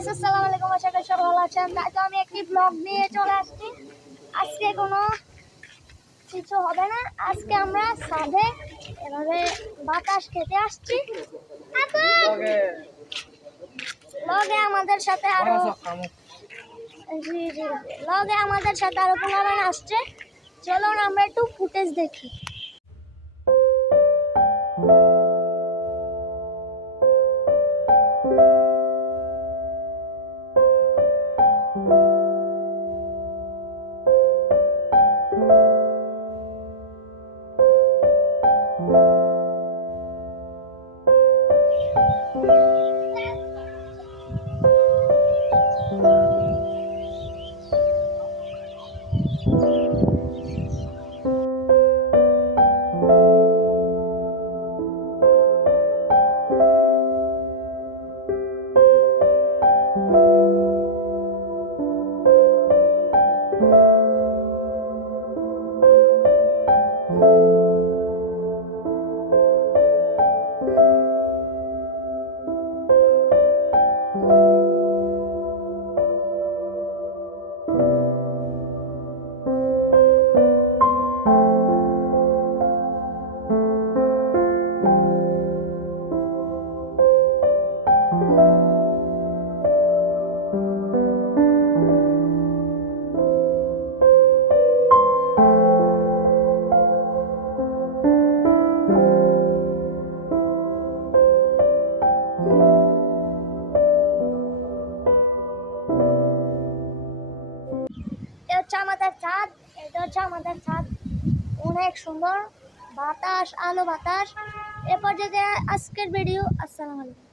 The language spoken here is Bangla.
গাইস, আসসালামু আলাইকুম। আশা করি সবাই ভালো আছেন। তাই তো আমি একটি ব্লগ নিয়ে চলে আসছি। আজকে কোনো কিছু হবে না, আজকে আমরা ছাদে এভাবে বাতাস খেতে আসছি। লগে আমাদের সাথে আরো লগে আমাদের সাথে আরো পোলাপান আসছে। চলুন আমরা একটু ফুটেজ দেখি। এটা হচ্ছে আমাদের ছাদ। অনেক সুন্দর বাতাস, আলো বাতাস। এরপর যদি আজকের ভিডিও। আসসালামু আলাইকুম।